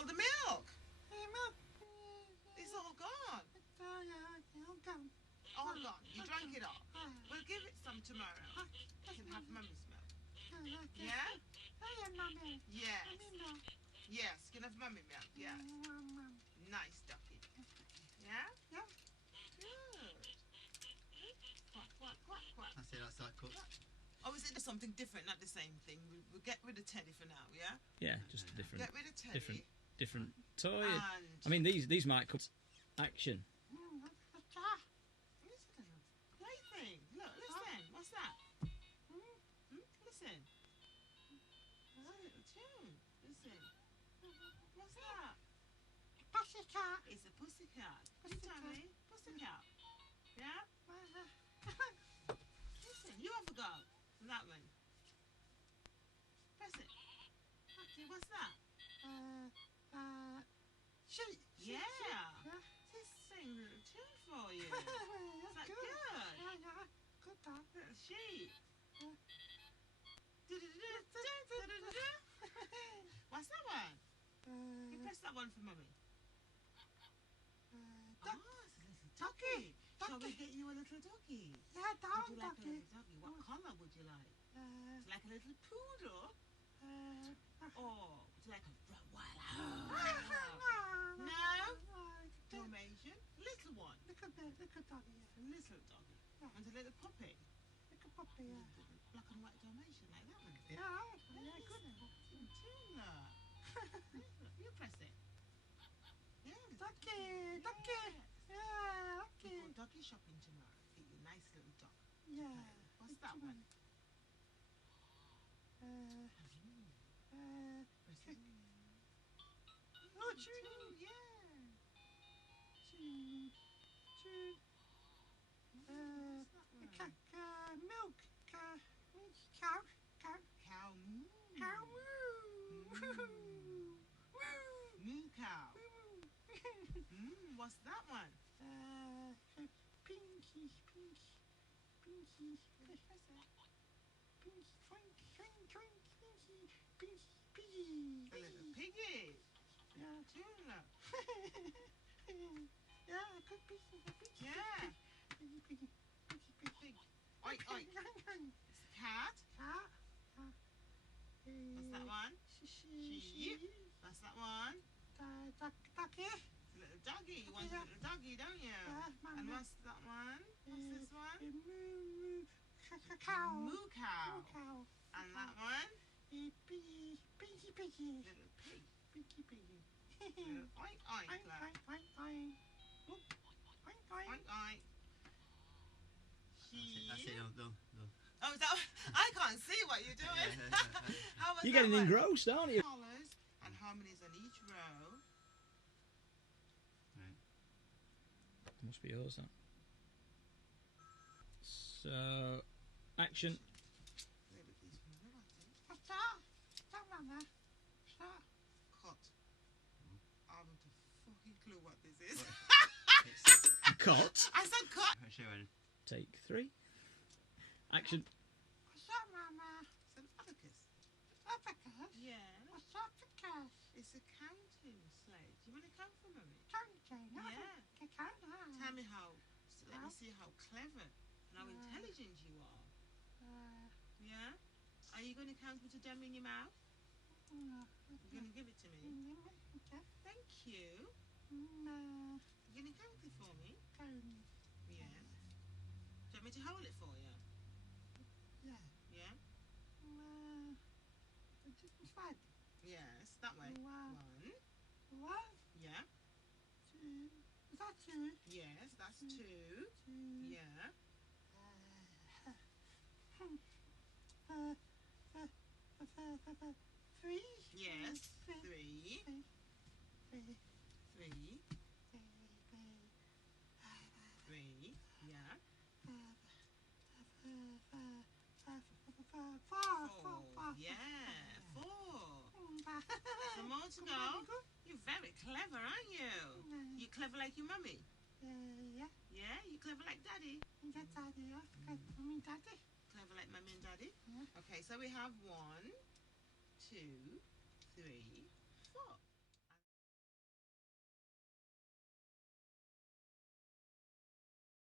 all the milk? Hey, milk. It's all gone. All gone. All gone. You drank it all. We'll give it some tomorrow. You can have mummy's milk. Yeah? Hey, Mommy. Yes. Mommy milk. Yes, you can have mummy milk. Yes. Nice ducky. Yeah? Yeah. Good. Quack, quack, quack, quack. I say that's that cut. Oh, is it something different, not the same thing? We'll get rid of Teddy for now, yeah? Yeah, just a different, Get rid of Teddy. different toy. And I mean, these might cut action. What's that? listen, plaything. Look, listen. What's that? Listen. It's a little tune. Listen. What's that? Pussycat. It's a pussycat. You tell me. Pussycat. Yeah? Listen, you have a go. That one. Press it. Okay, what's that? Sheep. Yeah. Yeah. This sing a little tune for you. Is That's that good. good? Yeah. Good dog. Little sheep. Yeah. What's that one? You press that one for mummy. Duck. Oh, it's a little doggy. Shall we Ducky. get you a little doggy? Yeah, Would dog. you like a Ducky. little doggy? What colour would you like? Would you like a little poodle? Or would you like a Rottweiler? No? Dalmatian? Little one. Little doggy. A little doggy. And a little puppy. Little puppy. Black and white Dalmatian like that one. Yeah, good. Tuna. You press it. Yeah. Ducky. Yeah, We ducky. go doggy shopping tomorrow. Get you a nice little dog. Yeah. What's that one? Press it. Oh, Judy. Yeah. What's that one? Milk. Cow. Cow moo. Cow moo. Moo cow. What's that one? Pinky. Piggy. A little piggy. Yeah. Tuna. Yeah, good piggy. Yeah. Piggy. Pig. Oi, oi. It's a cat. What's that one? Sheep. What's that one? Ducky. It's a little doggy. You want a little doggy, don't you? And what's that one? What's this one? Moo. Cow. Moo cow. Cow. And that one? Piggy. Little pig. Piggy. Little oink oink. Like. Oink oink. That's it. Done. Oh, is that? I can't see what you're doing. How was You're that getting one? engrossed, aren't you? Colours and harmonies on each row. Right. Must be yours, then. So, action. What's that? That one there. What's that? Cut. I haven't a fucking clue what this is. Cut. I said cut. Right, show it. Take 3. Action. What's that, Mama? It's an abacus. Abacus? Yeah. What's abacus? It's a counting slate. Do you want to count for me? Counting. Yeah. Count. Tell me how. So let me see how clever and how intelligent you are. Yeah. Are you going to count with a gem in your mouth? You're going to give it to me. Okay. Thank you. You're going to count it for me? Yeah. Do you want me to hold it for you? Yeah. Yeah? Five. Yes, that way. Wow. 1. One, Yeah. 2. Is that 2? Yes, that's 2. 2. Yeah. Three. Yes. 3. 3. 3. 3. Yeah. 4. Yeah. 4. Some more to go. You're very clever, aren't you? You clever like your mummy? Yeah. Yeah? You clever like daddy? Yeah, Daddy. Yeah. Mommy, Daddy. Clever like mummy and daddy? Yeah. Okay, so we have 1, 2, 3, 4.